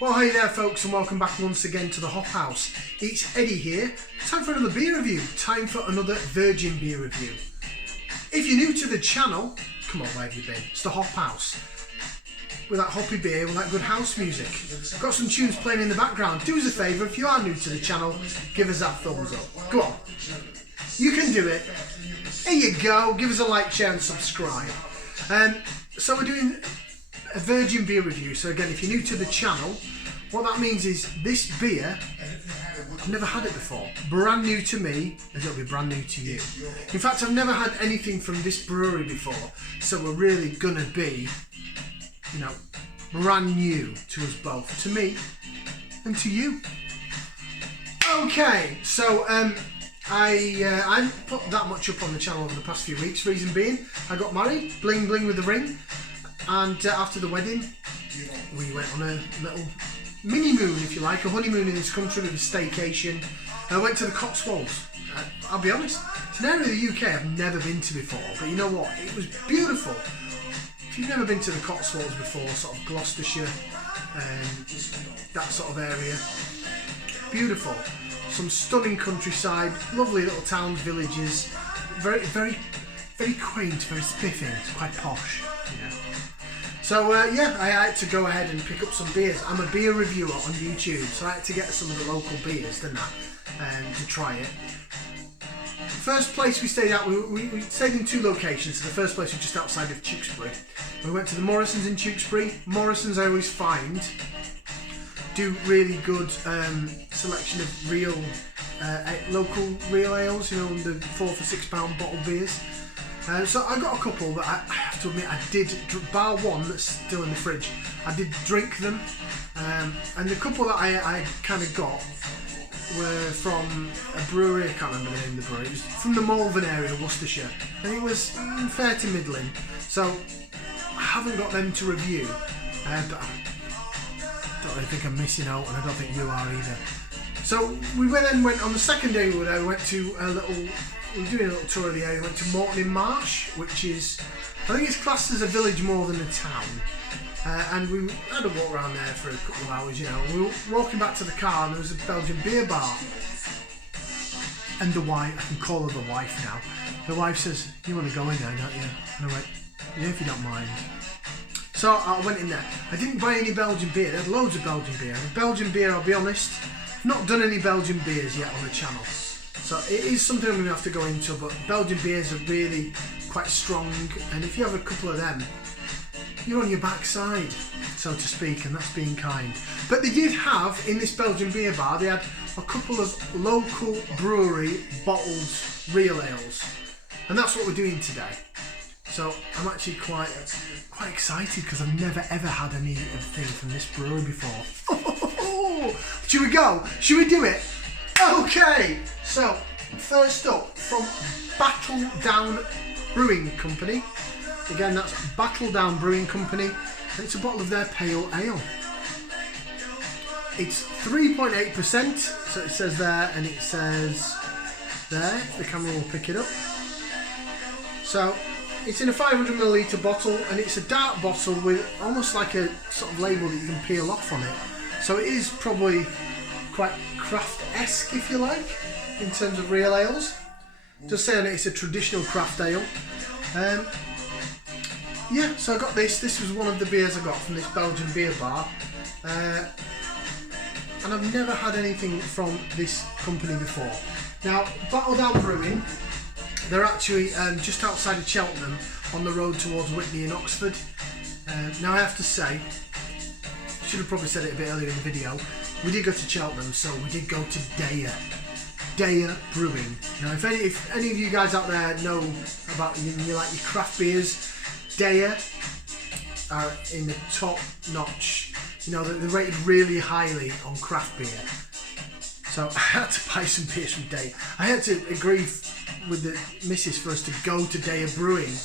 Well, hey there folks, and welcome back once again to the Hop House. It's Eddie here. Time for another beer review. Time for another virgin beer review. If you're new to the channel, come on, where have you been? It's the Hop House. With that hoppy beer, with that good house music. Got some tunes playing in the background. Do us a favour, if you are new to the channel, give us that thumbs up. Go on. You can do it. Here you go. Give us a like, share and subscribe. So we're doing a virgin beer review. So again, if you're new to the channel, what that means is this beer, I've never had it before. Brand new to me, and it'll be brand new to you. In fact, I've never had anything from this brewery before, so we're really gonna be, you know, brand new to us both, to me and to you. Okay, so I put that much up on the channel over the past few weeks. Reason being, I got married, bling bling with the ring. And after the wedding, we went on a little mini-moon, if you like, a honeymoon in this country with a staycation. I went to the Cotswolds. I'll be honest, it's an area of the UK I've never been to before, but you know what? It was beautiful. If you've never been to the Cotswolds before, sort of Gloucestershire, that sort of area, beautiful. Some stunning countryside, lovely little towns, villages, very, very, very quaint, very spiffy. It's quite posh, you know. So yeah, I had to go ahead and pick up some beers. I'm a beer reviewer on YouTube, so I had to get some of the local beers, didn't I, to try it. First place we stayed at, we stayed in two locations. So the first place was just outside of Tewkesbury. We went to the Morrisons in Tewkesbury. Morrisons, I always find, do really good selection of real, local real ales, you know, the £4 for £6 bottle beers. So I got a couple, but I have to admit I did, bar one that's still in the fridge, I did drink them, and the couple that I kind of got were from a brewery, I can't remember the name of the brewery, it was from the Malvern area, Worcestershire, and it was fair to middling, so I haven't got them to review, but I don't really think I'm missing out, and I don't think you are either. So we then went on the second day, we went to we were doing a little tour of the area. We went to Morton in Marsh, which is, I think it's classed as a village more than a town. And we had a walk around there for a couple of hours, you know. We were walking back to the car and there was a Belgian beer bar. And the wife, I can call her the wife now. The wife says, "You want to go in there, don't you?" And I went, "Yeah, if you don't mind." So I went in there. I didn't buy any Belgian beer. They had loads of Belgian beer. And Belgian beer, I'll be honest, I've not done any Belgian beers yet on the channel. So it is something I'm going to have to go into, but Belgian beers are really quite strong, and if you have a couple of them, you're on your backside, so to speak, and that's being kind. But they did have, in this Belgian beer bar, they had a couple of local brewery bottled real ales, and that's what we're doing today. So I'm actually quite excited, because I've never ever had anything from this brewery before. Should we go? Should we do it? Okay, so first up from Battledown Brewing Company. Again, that's Battledown Brewing Company, and it's a bottle of their pale ale. It's 3.8%, so it says there, and it says there, the camera will pick it up. So it's in a 500ml bottle, and it's a dark bottle with almost like a sort of label that you can peel off on it. So it is probably quite craft-esque, if you like, in terms of real ales. Just saying it's a traditional craft ale. Yeah, so I got this. This was one of the beers I got from this Belgian beer bar. And I've never had anything from this company before. Now, Battledown Brewing, they're actually just outside of Cheltenham on the road towards Whitney in Oxford. Now I have to say, I should have probably said it a bit earlier in the video, we did go to Cheltenham, so we did go to Daya Brewing. Now, if any of you guys out there know about you like your craft beers, Daya are in the top notch. You know, they're rated really highly on craft beer. So I had to buy some beers from Daya. I had to agree with the missus for us to go to Daya Brewing.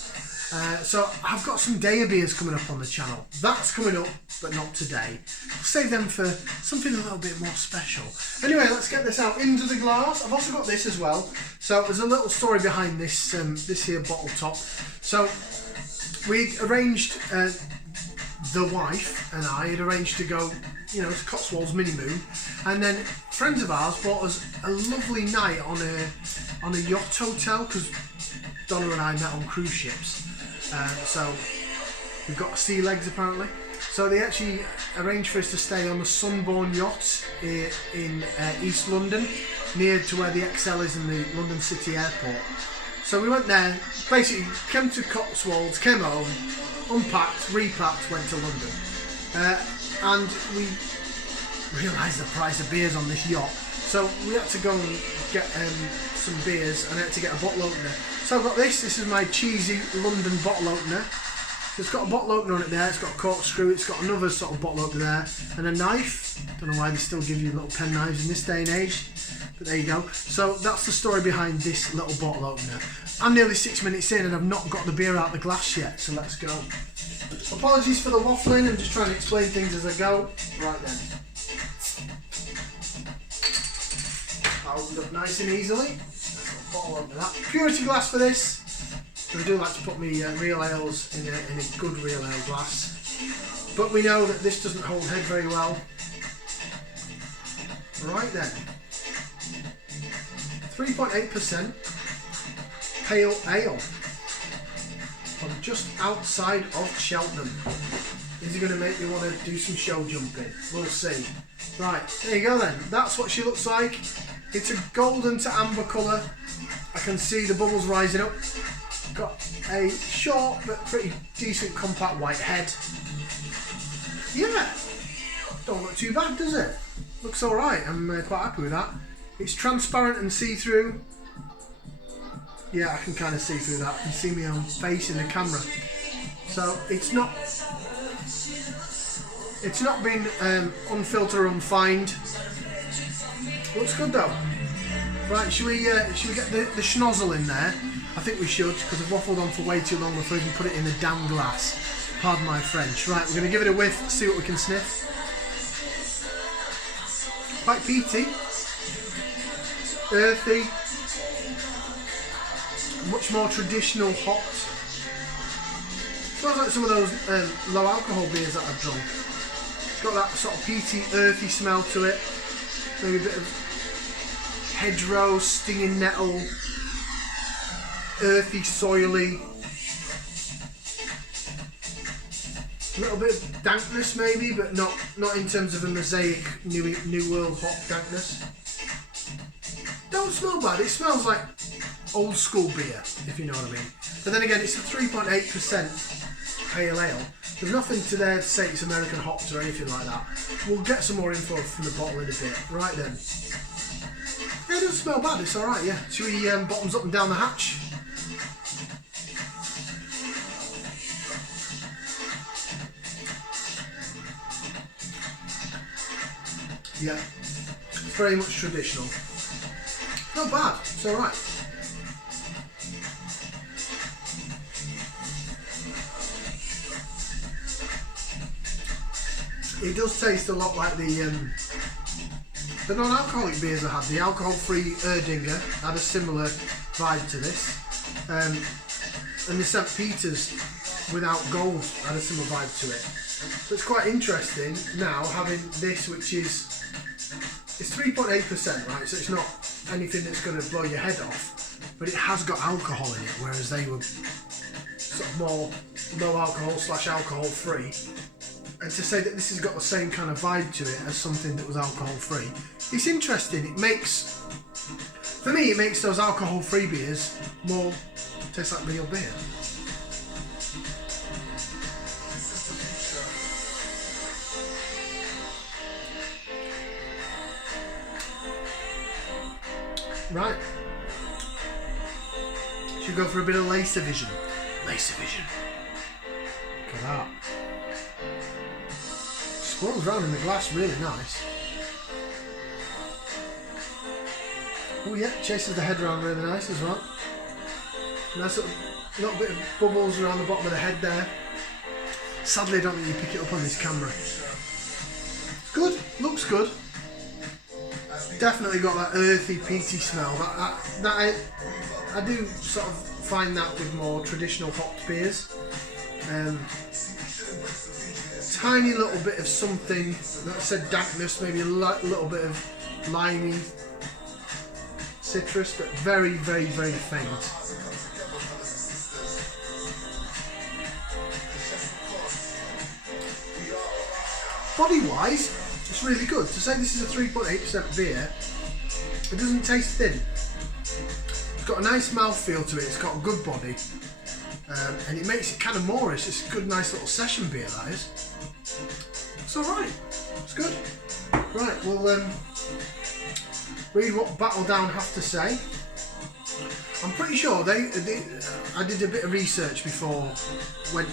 So I've got some Daya beers coming up on the channel. That's coming up, but not today. I'll save them for something a little bit more special. Anyway, let's get this out into the glass. I've also got this as well. So there's a little story behind this this here bottle top. So we arranged the wife and I had arranged to go, you know, to Cotswold's honeymoon, and then friends of ours bought us a lovely night on a yacht hotel, because Donna and I met on cruise ships, so we've got sea legs apparently. So they actually arranged for us to stay on the Sunborn yacht in East London, near to where the XL is in the London City Airport. So we went there, basically came to Cotswolds, came home, unpacked, repacked, went to London. And we realised the price of beers on this yacht. So we had to go and get some beers, and I had to get a bottle opener. So I've got this is my cheesy London bottle opener. So it's got a bottle opener on it there, it's got a corkscrew, it's got another sort of bottle opener there, and a knife. Don't know why they still give you little pen knives in this day and age, but there you go. So that's the story behind this little bottle opener. I'm nearly 6 minutes in and I've not got the beer out the glass yet, so let's go. Apologies for the waffling, I'm just trying to explain things as I go. Right then. That opened up nice and easily. Bottle opener that. Purity glass for this. So I do like to put my real ales in a good real ale glass. But we know that this doesn't hold head very well. Right then. 3.8% pale ale from just outside of Cheltenham. Is it going to make me want to do some show jumping? We'll see. Right, there you go then. That's what she looks like. It's a golden to amber colour. I can see the bubbles rising up. Got a short but pretty decent compact white head. Yeah, don't look too bad, does it? Looks alright, I'm quite happy with that. It's transparent and see-through. Yeah, I can kind of see through that. I can see my own face in the camera. So it's not been unfiltered or unfined. Looks good though. Right, should we get the schnozzle in there? I think we should, because I've waffled on for way too long before we can put it in the damn glass. Pardon my French. Right, we're going to give it a whiff, see what we can sniff. Quite peaty. Earthy. Much more traditional hop. Smells like some of those low alcohol beers that I've drunk. It's got that sort of peaty, earthy smell to it. Maybe a bit of hedgerow, stinging nettle. Earthy, soily, a little bit of dankness maybe, but not in terms of a mosaic new world hop dankness. Don't smell bad. It smells like old school beer, if you know what I mean. But then again, it's a 3.8% pale ale. There's nothing to there to say it's American hops or anything like that. We'll get some more info from the bottle in a bit. Right then. Yeah, it doesn't smell bad. It's all right. Yeah. Should we bottoms up and down the hatch? Yeah, it's very much traditional. Not bad, it's alright. It does taste a lot like the non-alcoholic beers I had. The alcohol-free Erdinger had a similar vibe to this. And the St. Peter's without gold had a similar vibe to it. So it's quite interesting now having this, which is, it's 3.8%, right? So it's not anything that's going to blow your head off, but it has got alcohol in it, whereas they were sort of more low alcohol / alcohol free. And to say that this has got the same kind of vibe to it as something that was alcohol free, it's interesting. It makes, for me, it makes those alcohol free beers more taste like real beer. Right. Should we go for a bit of laser vision? Laser vision. Look at that. Swirls around in the glass, really nice. Oh yeah, chases the head around really nice as well. Nice little bit of bubbles around the bottom of the head there. Sadly, I don't think you pick it up on this camera. It's good, looks good. Definitely got that earthy, peaty smell. I do sort of find that with more traditional hopped beers. tiny little bit of something that said dampness, maybe a little bit of limey citrus, but very, very, very faint. Body-wise, it's really good. To say this is a 3.8% beer, it doesn't taste thin. It's got a nice mouthfeel to it, it's got a good body, and it makes it kind of moreish. It's a good, nice little session beer, that is. It's alright, it's good. Right, we'll read what Battledown have to say. I'm pretty sure I did a bit of research before I went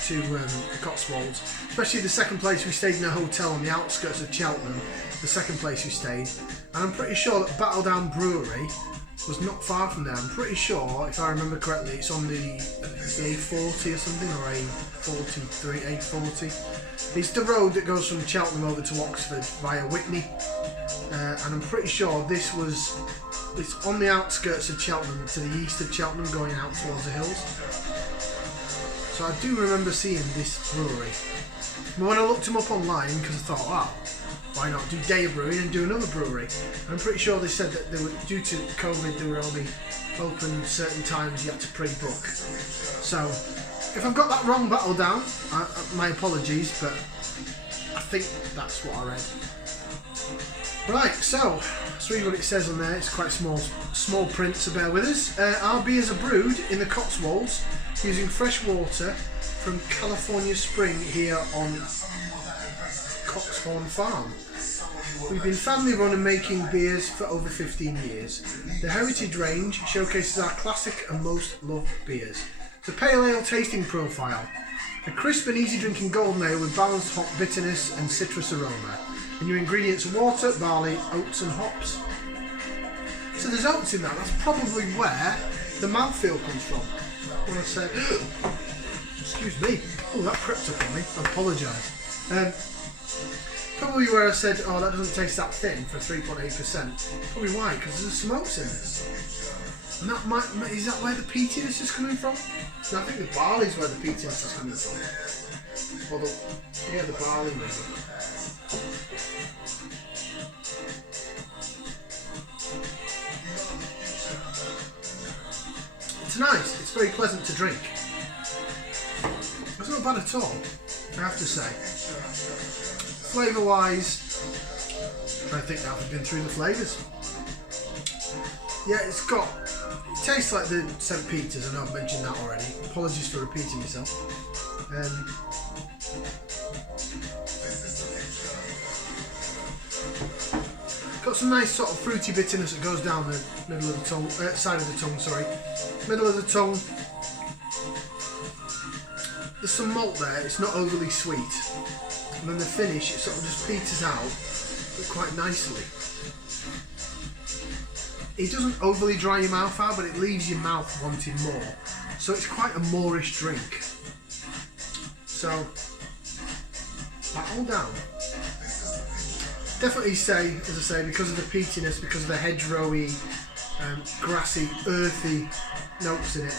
to the Cotswolds, especially the second place we stayed in a hotel on the outskirts of Cheltenham, the second place we stayed, and I'm pretty sure that Battledown Brewery was not far from there. I'm pretty sure, if I remember correctly, it's on the A40 or something, or A43, A40. It's the road that goes from Cheltenham over to Oxford via Witney, and I'm pretty sure it's on the outskirts of Cheltenham, to the east of Cheltenham, going out towards the hills. So I do remember seeing this brewery. But when I looked them up online, because I thought, wow, why not do day of brewing and do another brewery? And I'm pretty sure they said that they were, due to COVID, they were only open certain times, you had to pre-book. So if I've got that wrong, Battledown, my apologies, but I think that's what I read. Right, so let's read what it says on there. It's quite small print, so bear with us. Our beers are brewed in the Cotswolds using fresh water from California Spring here on Coxhorn Farm. We've been family run and making beers for over 15 years. The Heritage range showcases our classic and most loved beers. It's a pale ale tasting profile. A crisp and easy drinking golden ale with balanced hop bitterness and citrus aroma. And your ingredients are water, barley, oats and hops. So there's oats in that. That's probably where the mouthfeel comes from. When I say, excuse me, oh, that crept up on me, I apologise. Probably where I said, oh, that doesn't taste that thin for 3.8%. Probably why, because there's some oats in this. And that is that where the peatiness is coming from? No, I think the barley's where the peatiness is coming from. Or the barley maybe. It's nice, it's very pleasant to drink. It's not bad at all, I have to say. Flavour wise, I think now I've been through the flavours. Yeah, it tastes like the St. Peter's, I know I've mentioned that already. Apologies for repeating myself. Got some nice sort of fruity bitterness that goes down the middle of the tongue, side of the tongue, sorry. Middle of the tongue. There's some malt there, it's not overly sweet. And then the finish, it sort of just peters out, but quite nicely. It doesn't overly dry your mouth out, but it leaves your mouth wanting more. So it's quite a moreish drink. So, Battledown. Definitely say, as I say, because of the peatiness, because of the hedgerowy, grassy, earthy notes in it.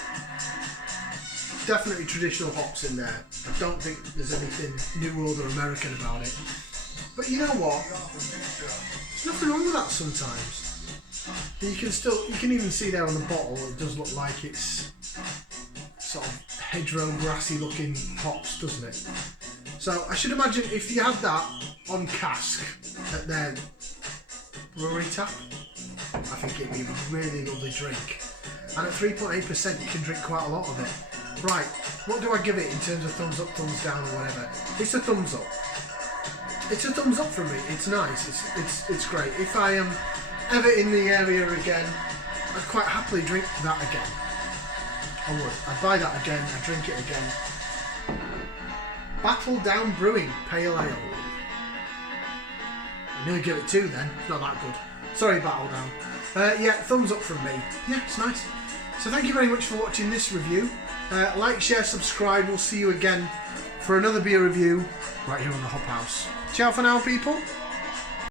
Definitely traditional hops in there. I don't think there's anything New World or American about it. But you know what? There's nothing wrong with that sometimes. You can even see there on the bottle, it does look like it's sort of hedgerow, grassy looking hops, doesn't it? So I should imagine if you had that on cask at their brewery tap, I think it'd be a really lovely drink. And at 3.8% you can drink quite a lot of it. Right, what do I give it in terms of thumbs up, thumbs down or whatever? It's a thumbs up. It's a thumbs up from me. It's nice, it's great. If I am ever in the area again, I'd quite happily drink that again. I would. I'd buy that again, I'd drink it again. Battledown Brewing Pale Ale. I nearly give it 2 then, it's not that good. Sorry Battledown. Yeah, thumbs up from me. Yeah, it's nice. So thank you very much for watching this review. Like, share, subscribe. We'll see you again for another beer review right here on the Hop House. Ciao for now, people.